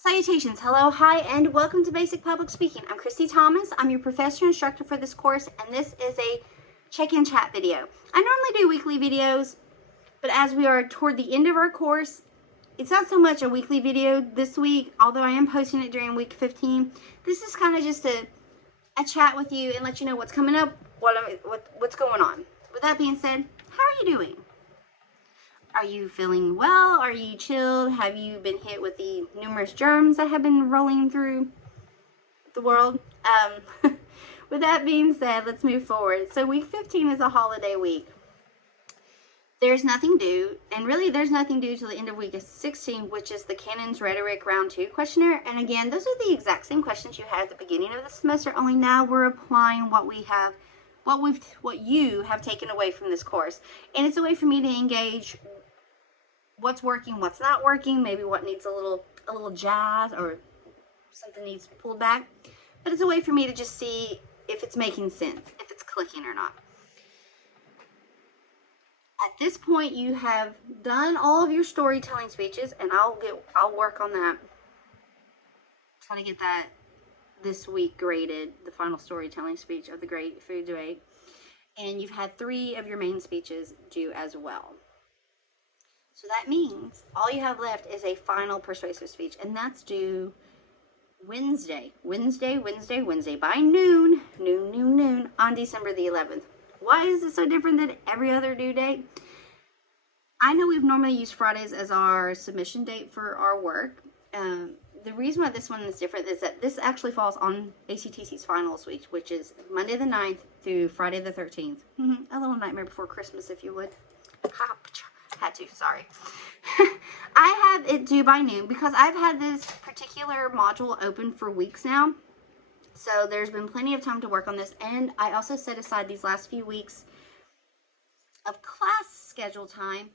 Salutations, hello, hi, and welcome to Basic Public Speaking. I'm Christy Thomas. I'm your professor instructor for this course, and this is a check-in chat video. I normally do weekly videos, but as we are toward the end of our course, it's not so much a weekly video this week, although I am posting it during week 15. This is kind of just a chat with you and let you know what's coming up, what's going on. With that being said, how are you doing? Are you feeling well? Are you chilled? Have you been hit with the numerous germs that have been rolling through the world? With that being said, let's move forward. So week 15 is a holiday week. There's nothing due, and really there's nothing due till the end of week 16, which is the Canon's Rhetoric Round 2 questionnaire. And again, those are the exact same questions you had at the beginning of the semester, only now we're applying what you have taken away from this course. And it's a way for me to engage what's working, what's not working, maybe what needs a little jazz or something needs pulled back. But it's a way for me to just see if it's making sense, if it's clicking or not. At this point, you have done all of your storytelling speeches, and I'll work on that. Try to get that this week graded, the final storytelling speech of the grade food debate. And you've had 3 of your main speeches due as well. So that means all you have left is a final persuasive speech, and that's due Wednesday by noon on December the 11th. Why is it so different than every other due date? I know we've normally used Fridays as our submission date for our work. The reason why this one is different is that this actually falls on ACTC's finals week, which is Monday the 9th through Friday the 13th. A little nightmare before Christmas, if you would. Had to, sorry. I have it due by noon because I've had this particular module open for weeks now. So there's been plenty of time to work on this, and I also set aside these last few weeks of class schedule time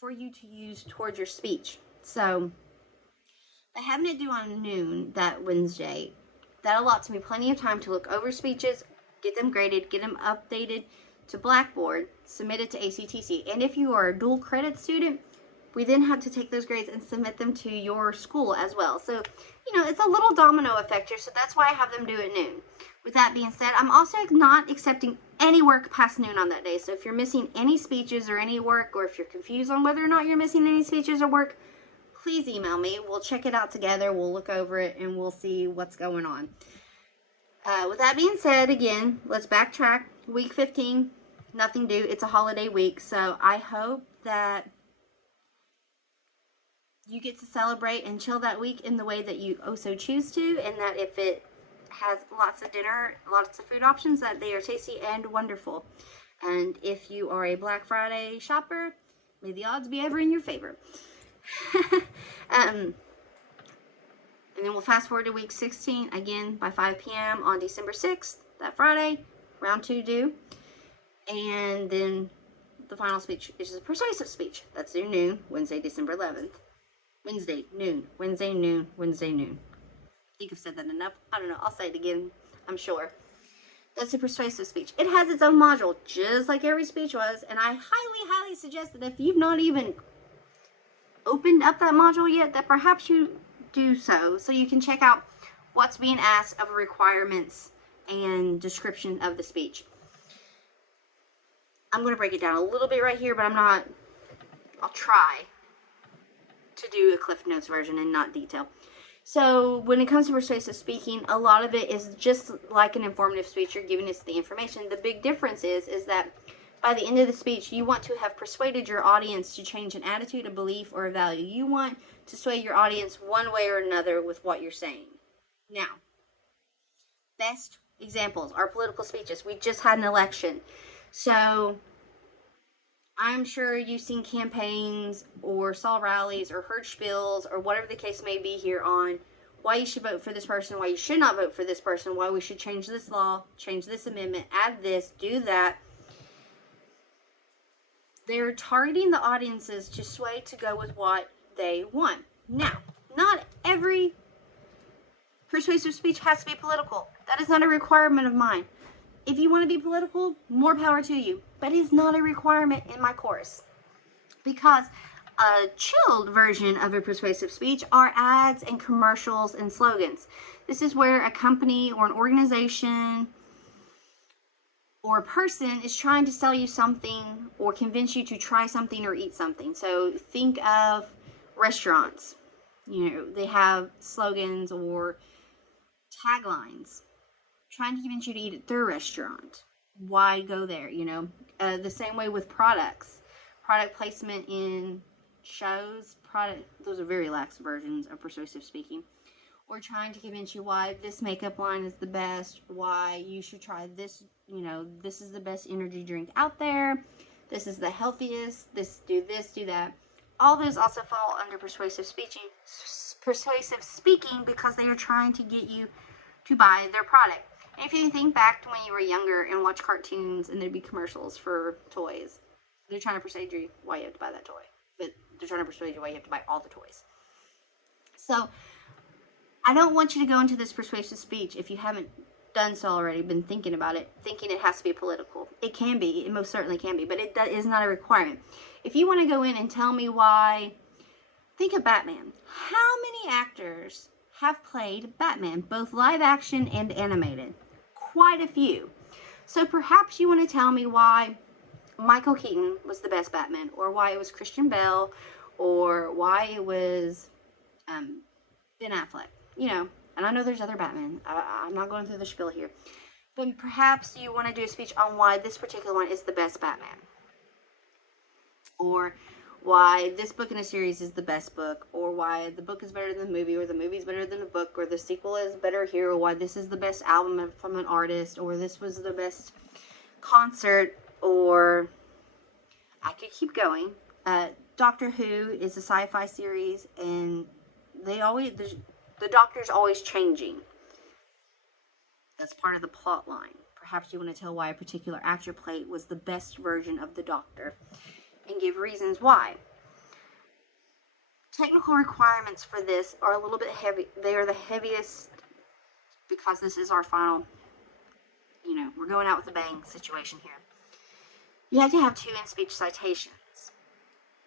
for you to use towards your speech. So by having it due on noon that Wednesday, that allots me plenty of time to look over speeches, get them graded, get them updated to Blackboard, submit it to ACTC. And if you are a dual credit student, we then have to take those grades and submit them to your school as well. So, it's a little domino effect here, so that's why I have them due at noon. With that being said, I'm also not accepting any work past noon on that day. So if you're missing any speeches or any work, or if you're confused on whether or not you're missing any speeches or work, please email me. We'll check it out together, we'll look over it, and we'll see what's going on. With that being said, again, let's backtrack. Week 15, nothing due. It's a holiday week, so I hope that you get to celebrate and chill that week in the way that you also choose to, and that if it has lots of dinner, lots of food options, that they are tasty and wonderful. And if you are a Black Friday shopper, may the odds be ever in your favor. And then we'll fast forward to week 16, again by 5 p.m. on December 6th, that Friday, round 2 due. And then the final speech is a persuasive speech. That's due noon, Wednesday, December 11th. Wednesday, noon. I think I've said that enough. I don't know. I'll say it again, I'm sure. That's a persuasive speech. It has its own module, just like every speech was. And I highly suggest that if you've not even opened up that module yet, that perhaps you do so you can check out what's being asked of requirements and description of the speech. I'm going to break it down a little bit right here, but I'll try to do a Cliff Notes version and not detail. So when it comes to persuasive speaking, a lot of it is just like an informative speech. You're giving us the information. The big difference is that by the end of the speech, you want to have persuaded your audience to change an attitude, a belief, or a value. You want to sway your audience one way or another with what you're saying. Now, best examples are political speeches. We just had an election. So I'm sure you've seen campaigns or saw rallies or heard spiels or whatever the case may be here on why you should vote for this person, why you should not vote for this person, why we should change this law, change this amendment, add this, do that. They're targeting the audiences to sway to go with what they want. Now, not every persuasive speech has to be political. That is not a requirement of mine. If you want to be political, more power to you. But it's not a requirement in my course. Because A chilled version of a persuasive speech are ads and commercials and slogans. This is where a company or an organization or a person is trying to sell you something or convince you to try something or eat something. So think of restaurants. You know, they have slogans or taglines trying to convince you to eat at their restaurant. Why go there? You know, the same way with products, product placement in shows, those are very lax versions of persuasive speaking. Or trying to convince you why this makeup line is the best, why you should try this, you know, this is the best energy drink out there, this is the healthiest, this, do that. All those also fall under persuasive speaking because they are trying to get you to buy their product. And if you think back to when you were younger and watch cartoons and there'd be commercials for toys, they're trying to persuade you why you have to buy that toy. But they're trying to persuade you why you have to buy all the toys. So I don't want you to go into this persuasive speech, if you haven't done so already, been thinking about it, thinking it has to be political. It can be. It most certainly can be. But it is not a requirement. If you want to go in and tell me why, think of Batman. How many actors have played Batman, both live action and animated? Quite a few. So perhaps you want to tell me why Michael Keaton was the best Batman, or why it was Christian Bale, or why it was Ben Affleck. You know, and I know there's other Batman. I'm not going through the spiel here. But perhaps you want to do a speech on why this particular one is the best Batman. Or why this book in a series is the best book. Or why the book is better than the movie. Or the movie's better than the book. Or the sequel is better here. Or why this is the best album from an artist. Or this was the best concert. Or I could keep going. Doctor Who is a sci-fi series. And the Doctor's always changing. That's part of the plot line. Perhaps you want to tell why a particular actor played was the best version of the Doctor and give reasons why. Technical requirements for this are a little bit heavy. They are the heaviest because this is our final, you know, we're going out with a bang situation here. You have to have 2 in-speech citations.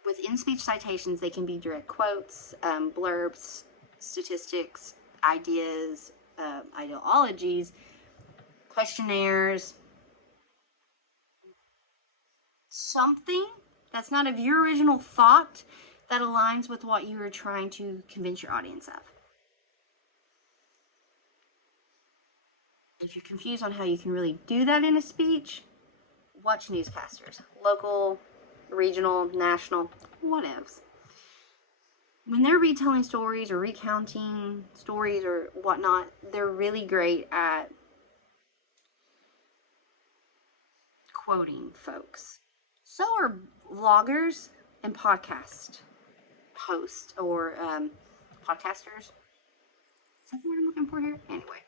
With in-speech citations, they can be direct quotes, blurbs, statistics, ideas, ideologies, questionnaires, something that's not of your original thought that aligns with what you are trying to convince your audience of. If you're confused on how you can really do that in a speech, watch newscasters, local, regional, national, whatevs. When they're retelling stories or recounting stories or whatnot, they're really great at quoting folks. So are vloggers and podcast hosts or podcasters. Is that the word I'm looking for here? Anyway,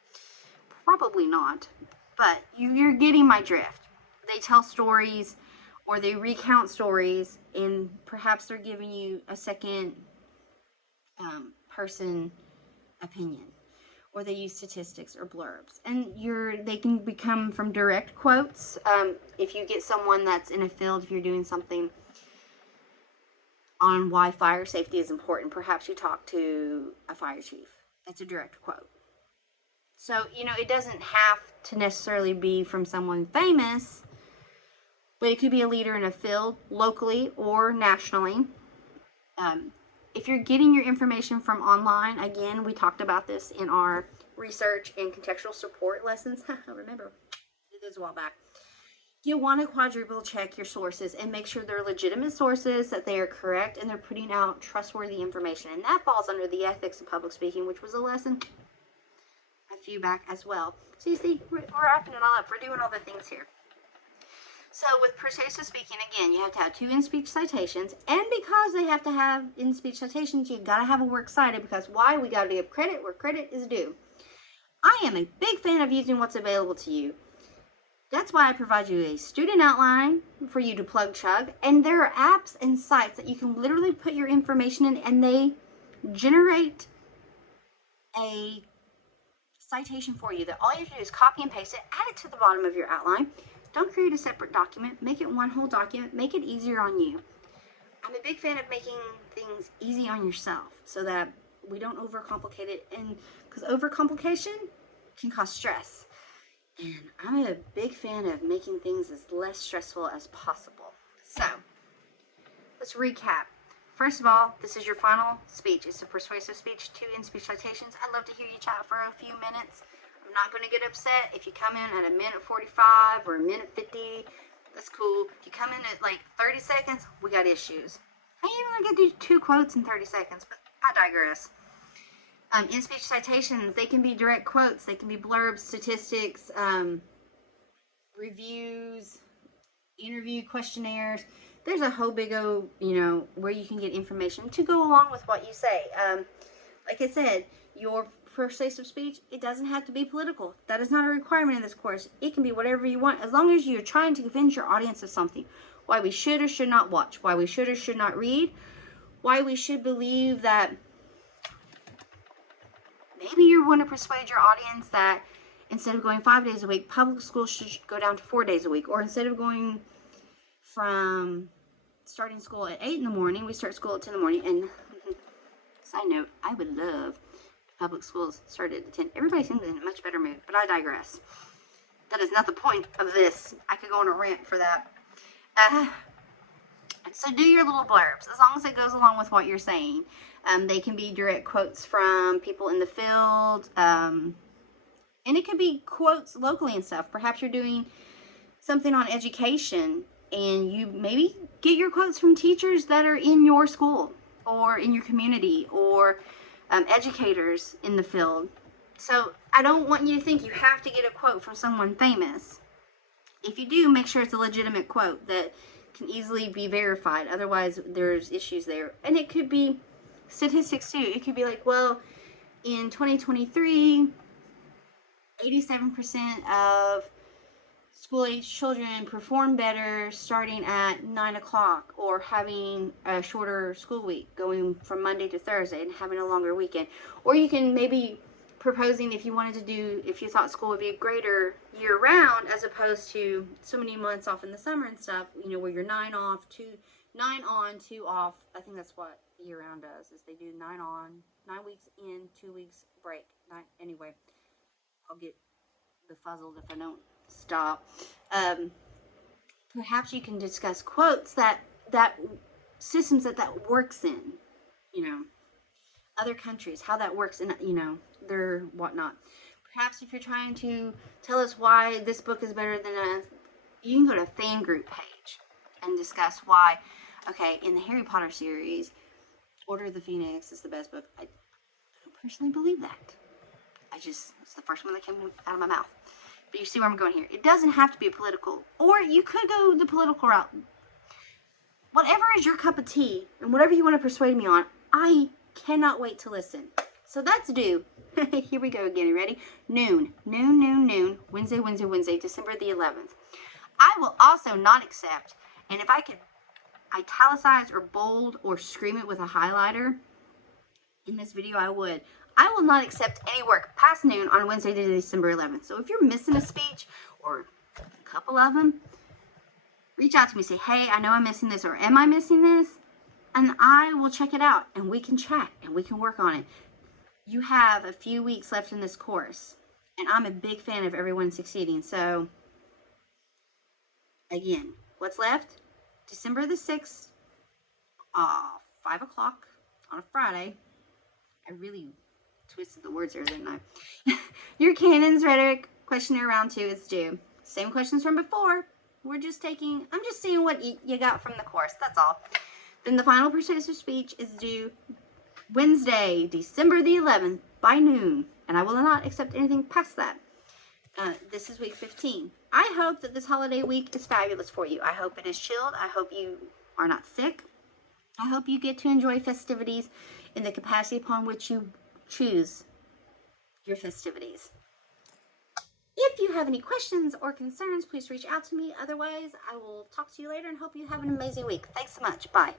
probably not. But you're getting my drift. They tell stories or they recount stories, and perhaps they're giving you a second person opinion, or they use statistics or blurbs, and they can become from direct quotes. If you get someone that's in a field, if you're doing something on why fire safety is important, perhaps you talk to a fire chief. That's a direct quote. So, you know, it doesn't have to necessarily be from someone famous, but it could be a leader in a field, locally or nationally. If you're getting your information from online, again, we talked about this in our research and contextual support lessons. I remember, it was a while back. You want to quadruple check your sources and make sure they're legitimate sources, that they are correct, and they're putting out trustworthy information. And that falls under the ethics of public speaking, which was a lesson a few back as well. So you see, we're wrapping it all up. We're doing all the things here. So with persuasive speaking, again, you have to have 2 in-speech citations, and because they have to have in-speech citations, you got to have a works cited, because why? We got to give credit where credit is due. I am a big fan of using what's available to you. That's why I provide you a student outline for you to plug chug, and there are apps and sites that you can literally put your information in, and they generate a citation for you that all you have to do is copy and paste it, add it to the bottom of your outline. Don't create a separate document. Make it one whole document. Make it easier on you. I'm a big fan of making things easy on yourself so that we don't overcomplicate it, and because overcomplication can cause stress. And I'm a big fan of making things as less stressful as possible. So, let's recap. First of all, this is your final speech. It's a persuasive speech, 2 in-speech citations. I'd love to hear you chat for a few minutes. I'm not going to get upset if you come in at a minute 45 or a minute 50. That's cool. If you come in at like 30 seconds, we got issues. How you even going to do 2 quotes in 30 seconds? But I digress. In-speech citations, they can be direct quotes. They can be blurbs, statistics, reviews, interview questionnaires. There's a whole big where you can get information to go along with what you say. Like I said, your persuasive speech, it doesn't have to be political. That is not a requirement in this course. It can be whatever you want, as long as you're trying to convince your audience of something. Why we should or should not watch. Why we should or should not read. Why we should believe that maybe you want to persuade your audience that instead of going 5 days a week, public schools should go down to 4 days a week. Or instead of going from starting school at 8 in the morning, we start school at 10 in the morning. And side note, I would love if public schools started at 10. Everybody seems in a much better mood, but I digress. That is not the point of this. I could go on a rant for that. So do your little blurbs, as long as it goes along with what you're saying. They can be direct quotes from people in the field, and it could be quotes locally and stuff. Perhaps you're doing something on education, and you maybe get your quotes from teachers that are in your school or in your community, or educators in the field. So I don't want you to think you have to get a quote from someone famous. If you do, make sure it's a legitimate quote that can easily be verified. Otherwise, there's issues there. And it could be statistics too. It could be like, well, in 2023, 87% of school-age children perform better starting at 9 o'clock, or having a shorter school week, going from Monday to Thursday and having a longer weekend. Or you can maybe proposing if you wanted to do, if you thought school would be greater year-round as opposed to so many months off in the summer and stuff, where you're 9 on, 2 off. I think that's what year-round does, is they do 9 on, 9 weeks in, 2 weeks break. Anyway, I'll get befuzzled if I don't stop. Perhaps you can discuss quotes that systems that works in, other countries, how that works in, their whatnot. Perhaps if you're trying to tell us why this book is better than you can go to a fan group page and discuss why. Okay, in the Harry Potter series, Order of the Phoenix is the best book. I don't personally believe that. It's the first one that came out of my mouth. But you see where I'm going here. It doesn't have to be political. Or you could go the political route. Whatever is your cup of tea, and whatever you want to persuade me on, I cannot wait to listen. So that's due. Here we go again. You ready? Noon, Wednesday, December the 11th. I will also not accept, and if I could italicize or bold or scream it with a highlighter in this video, I would. I will not accept any work past noon on Wednesday, December 11th. So if you're missing a speech or a couple of them, reach out to me. Say, hey, I know I'm missing this, or am I missing this? And I will check it out, and we can chat, and we can work on it. You have a few weeks left in this course, and I'm a big fan of everyone succeeding. So, again, what's left? December the 6th, 5 o'clock on a Friday. I really twisted the words there, didn't I? Your Cannon's Rhetoric Questionnaire Round 2 is due. Same questions from before. I'm just seeing what you got from the course. That's all. Then the final persuasive speech is due Wednesday, December the 11th by noon. And I will not accept anything past that. This is week 15. I hope that this holiday week is fabulous for you. I hope it is chilled. I hope you are not sick. I hope you get to enjoy festivities in the capacity upon which you choose your festivities. If you have any questions or concerns, please reach out to me. Otherwise, I will talk to you later and hope you have an amazing week. Thanks so much. Bye.